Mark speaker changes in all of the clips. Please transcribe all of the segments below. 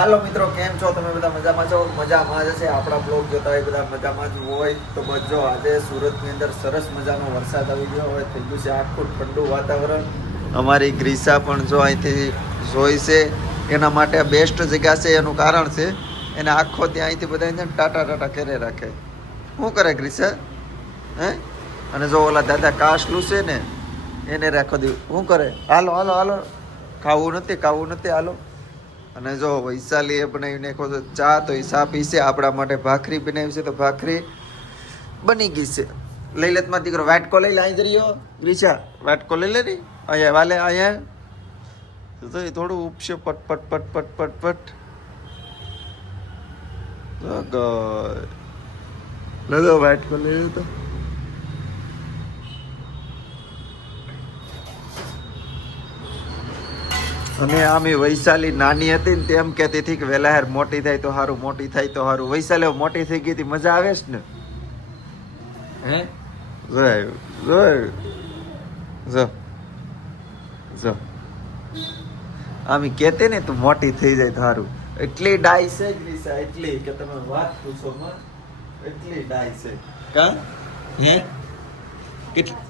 Speaker 1: હાલો મિત્રો, કેમ છો? તમે બધા મજામાં છો? મજામાં જ છે આપણા બ્લોગ જોતા હોય, બધા મજામાં જ હોય. તો બસ જો, આજે સુરતની અંદર સરસ મજાનો વરસાદ આવી ગયો હોય, થઈ ગયું છે આખું ઠંડુ વાતાવરણ. અમારી ગ્રીસા પણ જો અહીંથી જોઈ છે, એના માટે બેસ્ટ જગ્યા છે, એનું કારણ છે, એને આખો ત્યાં અહીંથી બધા છે ટાટા ટાટા કરે રાખે. શું કરે ગ્રીસા? હે? અને જો ઓલા દાદા કાસલું છે ને, એને રાખો દેવું. શું કરે? હાલો હાલો હાલો. ખાવું નથી ખાવું નથી, હાલો. અને જો વૈશાલીએ બનાવી નાખો તો ચા તો એ ચા પીશે આપણા માટે ભાખરી બનાવી છે, તો ભાખરી બની ગઈ છે. લઈ લે તમારો દીકરો, વાટકો લઈ લે અહીં જ રહ્યો ગ્રીસા વાટકો લઈ લે ને. અહીંયા વાલે, અહીંયા. તો એ થોડું ઉપશે, પટ પટ પટ પટ પટ પટ. લે, વાટકો લઈ લે તો. અને આમે વૈશાલી નાની હતી ને તેમ કહેતી હતી કે વેલાહેર મોટી થાય તો સારું મોટી થાય તો સારું વૈશાલી મોટી થઈ ગઈ હતી મજા આવે છે ને? હે? જોયું જોયું. જો જો. આમે કહેતે ને તું મોટી થઈ જાય તો સારું એટલી ડાય છે એટલી કે તમે વાત પૂછો માં એટલી ડાય છે. કા? હે? કેટલી?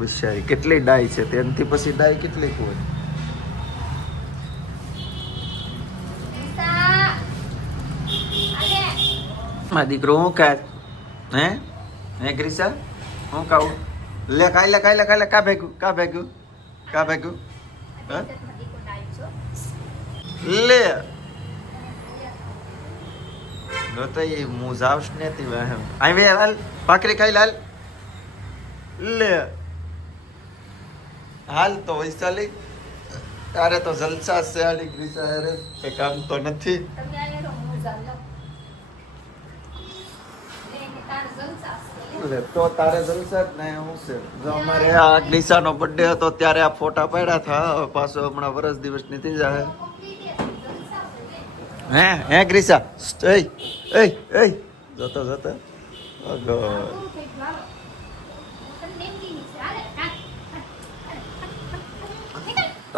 Speaker 1: બિચારી કેટલી ડાય છે? તેનથી પછી ડાય કેટલી હોય?
Speaker 2: ઈસા
Speaker 1: દીકરો હું કા હે? હે ગ્રીસા? હું કહું લે કાઈ લે કાઈ લે કાઈ લે. કા ભેગું? કા ભેગું? કા ભેગું? લે. નો તો એ મુઝાવશ નથી વહેમ. આઈ વે, હાલ. ભાખરી ખાઈ લાલ લે. હાલ તો વૈશાલી તારે તો જલસા છે આલી ગ્રીસા અરે કે કામ તો નથી. તો તારે જલસા જ નહીં હું છે. જો અમારે આ ગ્રીસાનો બર્થડે હતો ત્યારે આ ફોટા પાડ્યા હતા. પાછો હમણાં વરસ દિવસ નીતિ જાય હે હે ગ્રીસા? એય એય એય. જતો જતો. અગો.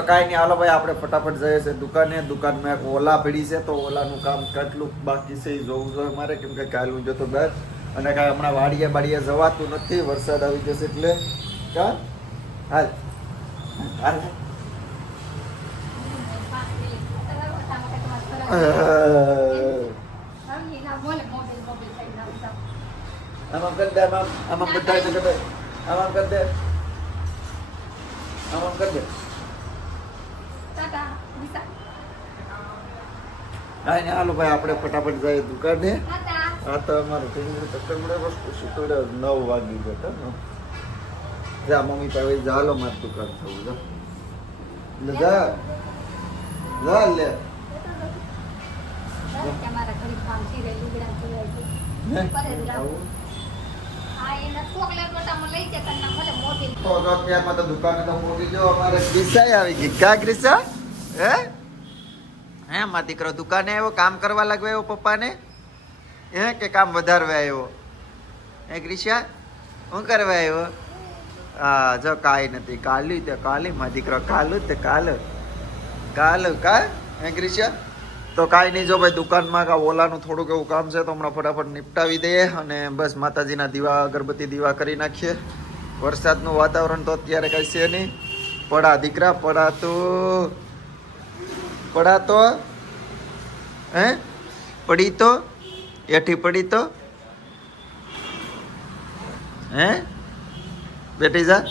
Speaker 1: તો કાંઈ નહીં, હાલો ભાઈ, આપણે ફટાફટ જઈએ છે દુકાને. દુકાનમાં એક ઓલા પડી છે, તો ઓલાનું કામ કેટલું બાકી છે એ જોવું જોઈએ મારે, કેમ કે કાલ હું જતો બસ અને કાંઈ હમણાં વાડીએ બાડીએ જવાતું નથી, વરસાદ આવી જશે એટલે. કા? હાલ. હાલ આમાં કરી દે, આમાં આમાં બધા આમાં કરી દે આમાં કરી દે. કાંઈ નહીં હાલો ભાઈ આપણે ફટાફટ જઈએ દુકાને. આ તો અમારું ટીંગડી મળે વસ્તુ શીખવડે નવ વાગી ગયા હતા જા મમ્મી પાસે જા હાલો મારી દુકાન થવું જા લે જા. જા લે. હે? દુકાને તો પહોંચી જો અમારે ગ્રીસાય આવી ગઈ. કા ગ્રીસા હે? હે મારો દીકરો દુકાને આવ્યો, કામ કરવા લાગ્યો આવ્યો પપ્પાને? હે, કે કામ વધારવા આવ્યો? હે ગ્રીસા શું કરવા આવ્યો? હા જો કાંઈ નથી કાલી તે કાલી મારો દીકરો કાલું તે કાલું કાલું કા? હે ગ્રીસા તો કાંઈ નહીં, જો ભાઈ, દુકાનમાં કા ઓલાનું થોડુંક એવું કામ છે, તો હમણાં ફટાફટ નિપટાવી દઈએ અને બસ માતાજીના દીવા, અગરબત્તી દીવા કરી નાખીએ. વરસાદનું વાતાવરણ તો અત્યારે કાંઈ છે નહીં. પડા દીકરા, પડા તો. પડા તો હે? પડી તો એઠી પડી તો હે? બેટી જા.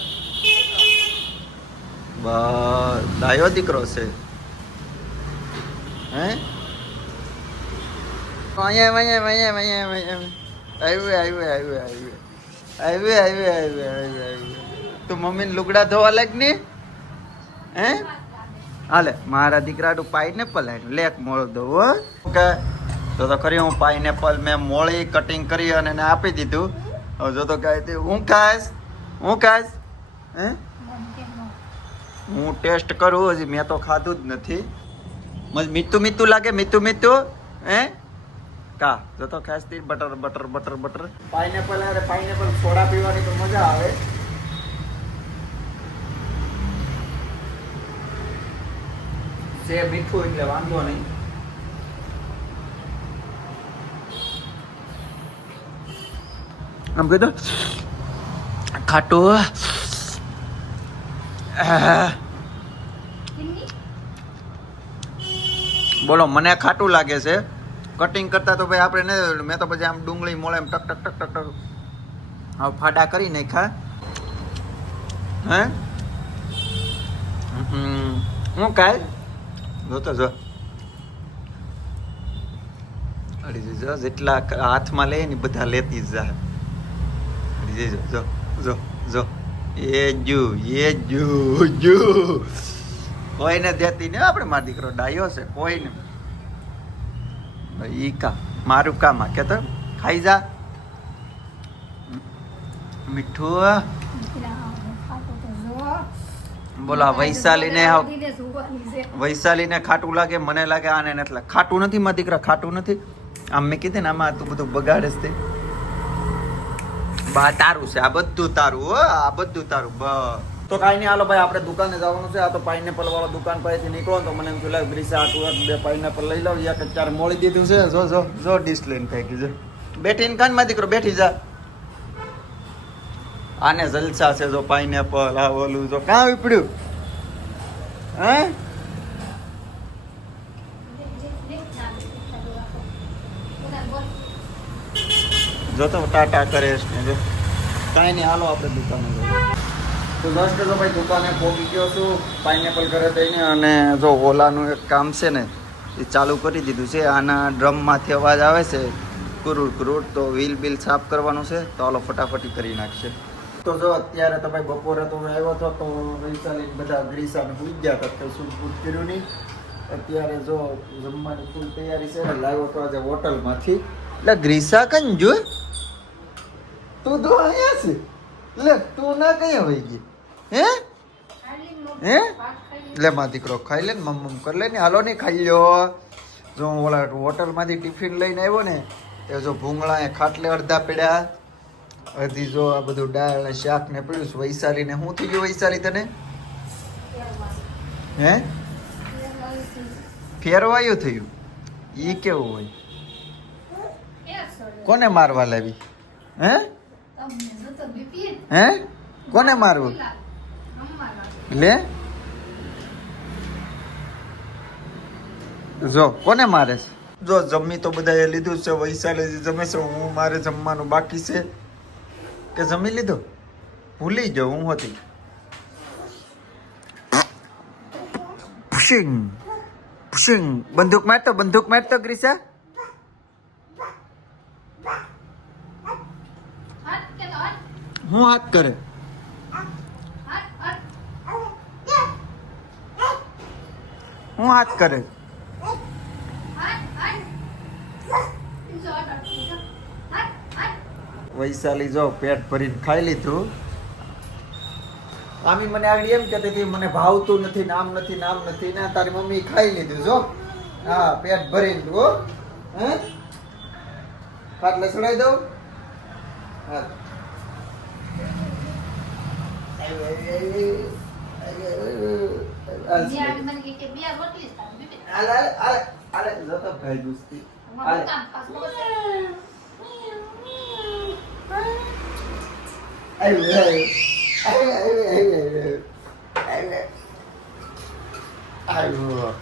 Speaker 1: ડાયો દીકરો છે. હે? અહીંયા અહીંયા અહીંયા અહીંયા અહીંયા આવ્યું આવ્યું આવ્યું આવ્યું. આવ્યું આવ્યું આવ્યું આવ્યું તું મમ્મીને લુગડા ધોવા લાગ ને હે? હાલે, મારા દીકરાનું પાઇનેપલ આવ્યું લેક મોળ દઉં, હો. ઓકે તો તો ખરી, હું પાઇનેપલ મેં મોળી કટિંગ કરી અને એને આપી દીધું. હવે જો તો કહે હું ખાઈશ? હું ખાઈશ? હે? હું ટેસ્ટ કરું, હજી મેં તો ખાધું જ નથી. મને મીઠું મીઠું લાગે, મીઠું મીઠું. હે? કા, જો તો ખાસ butter butter butter butter pineapple અરે પાઇનેપલ સોડા પીવાની તો મજા આવે. છે મીઠું એટલે વાંધો નહીં. આમ કીધું ખાટું. બોલો, મને ખાટું લાગે છે. કટિંગ કરતા તો ભાઈ આપણે ને, મેં તો પછી આમ ડુંગળી મોળે એમ ટક ટક ટક ટક ટક. હવે ફાડા કરી નાખ્યા. હે. હું કાંઈ જોતો જો અડી જો જેટલા હાથમાં લે ને બધા લેતી જ જાય અડી જો જો જો જો એ જુ એ જુ જુ. કોઈને દેતી ને આપણે, માર દીકરો ડાયો છે કોઈને ઈ કા, મારું કામ કે તો ખાઈ જા. મીઠું બોલો વૈશાલીને વૈશાલીને ખાટું લાગે મને લાગે આને નથી લાગે ખાટું નથી માં દીકરા ખાટું નથી. આમ મેં કીધું ને આમાં તું બધું બગાડે છે બા તારું છે આ બધું તારું હો આ બધું તારું બ. તો કાંઈ નહીં હાલો ભાઈ આપણે દુકાને જવાનું છે. આ તો પાઇનેપલ વાળો દુકાન પાસેથી નીકળો તો મને એમ થયું લાગે ગ્રીસા આટલું એક બે પાઇનેપલ લઈ લઉં યા કે ચાર મોળી દીધું છે. જો જો જો ડિસ્પ્લેન લઈને ફેંકી છે બેઠીને કાનમાં દીકરો બેઠી જા. આને જલસા છે જો પાઇનેપલ આ ઓલું જો. કાં ઉપડ્યું? હે? જો તો ટાટા કરે છે જો. કાંઈ નહીં, હાલો આપણે દુકાને તો દોસ્તો તો ભાઈ દુકાને પહોંચી ગયો છું પાઇનેપલ ઘરે થઈને અને જો ઓલાનું એક કામ છે ને, એ ચાલુ કરી દીધું છે. આના ડ્રમમાંથી અવાજ આવે છે, કુરુડ કુરુડ, તો વ્હીલ બિલ સાફ કરવાનું છે. તો હાલો ફટાફટી કરી નાખશે તો જો અત્યારે તો ભાઈ બપોરે તો આવ્યો હતો, તો વૈશાલી બધા ગ્રીસાને સુઈ ગયા હતા તો શું ફૂડ કર્યું નહીં. અત્યારે જો જમવાની ફૂલ તૈયારી છે ને, લાવ્યો તો આજે હોટલમાંથી. એટલે ગ્રીસા કન જો તું તો અહીંયા છે. લે, તું ના કઈ વહી ગઈ? હે? હે? લે માં દીકરો ખાઈ લે ને મમ કરી લે ને, હાલો ને, ખાઈ લ્યો. જો હું ઓલા હોટલમાંથી ટિફિન લઈને આવ્યો ને, એ જો ભૂંગળા એ ખાટલે અડધા પડ્યા. અડધી જો આ બધું ડાળ ને શાક ને પડ્યું છે. વૈશાલીને શું થઈ ગયું વૈશાલી તને? હે? ફેરવાયું થયું. એ કેવું હોય? કોને મારવા લાવી? હે? હે? કોને મારવું? લે? જો, કોને મારે છે? જો, જમી તો બધાએ લીધું છે વૈશાલી જમે છે, હું મારે જમવાનું બાકી છે. કે જમી લીધું? ભૂલી જાઉં હું હતી. પુશિંગ પુશિંગ બંદૂક મારતો બંદૂક મારતો ગ્રીસા? હું હાથ કરે? હું હાથ કરે? વૈશાલી જો પેટ ભરીને ખાઈ લીધું. આમી મને આગળ એમ કહેતી હતી મને ભાવતું નથી નામ નથી નામ નથી. ને તારી મમ્મી ખાઈ લીધું જો. હા પેટ ભરીને હો. હે? ખાટલે ચડાઈ દઉં? હા. અરે આવી, આવી, આવી, આવી, આવી. હાલે, હાલે, હાલે, હાલે, જો તો ભાઈ દોસ્તી. હાલે. આવી, આવી. આવી, આવી, આવી, આવી. આવી. આવ્યો.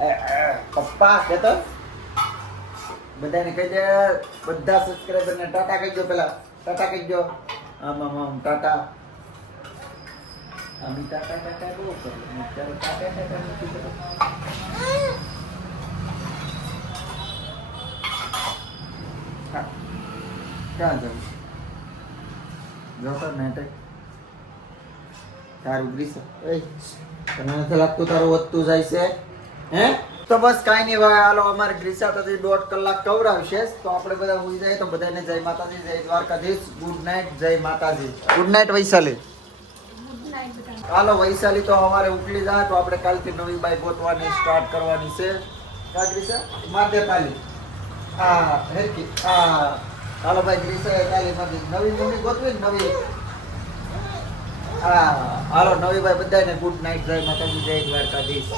Speaker 1: એ, એ, પપ્પા કહેતો બધાને કહી દે બધા સબસ્ક્રાઈબર ને ટાટા કહી દો પેલા ટાટા કહી દો આમ આમ આમ ટાટા આમી ટાટા ટાટા બહુ કરું ચાલો ટાટા ટાટા નથી કરતો. હા. ક્યાં જવું ગુડ નાઇટ વૈશાલી. હાલો, વૈશાલી તો અમારે ઉકલી જાય તો આપણે કાલથી નવી બાઈ ગોતવાની સ્ટાર્ટ કરવાની છે. હા. હાલો ભાઈ ગ્રીસા તાલી નવી નવી ગોતવી નવી. હા, હાલો નવી ભાઈ બધાને ગુડ નાઇટ જય માતાજી, જય દ્વારકાધીશ.